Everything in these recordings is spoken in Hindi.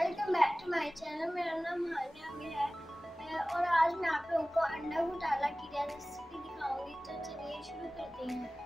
Welcome back to my channel. मेरा नाम हानिया भी है और आज मैं आप लोगों को अंडा घोटाला की रेसिपी दिखाऊंगी। तो चलिए शुरू करते हैं।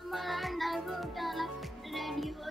हमारा अंडा घोटाला रेडी हो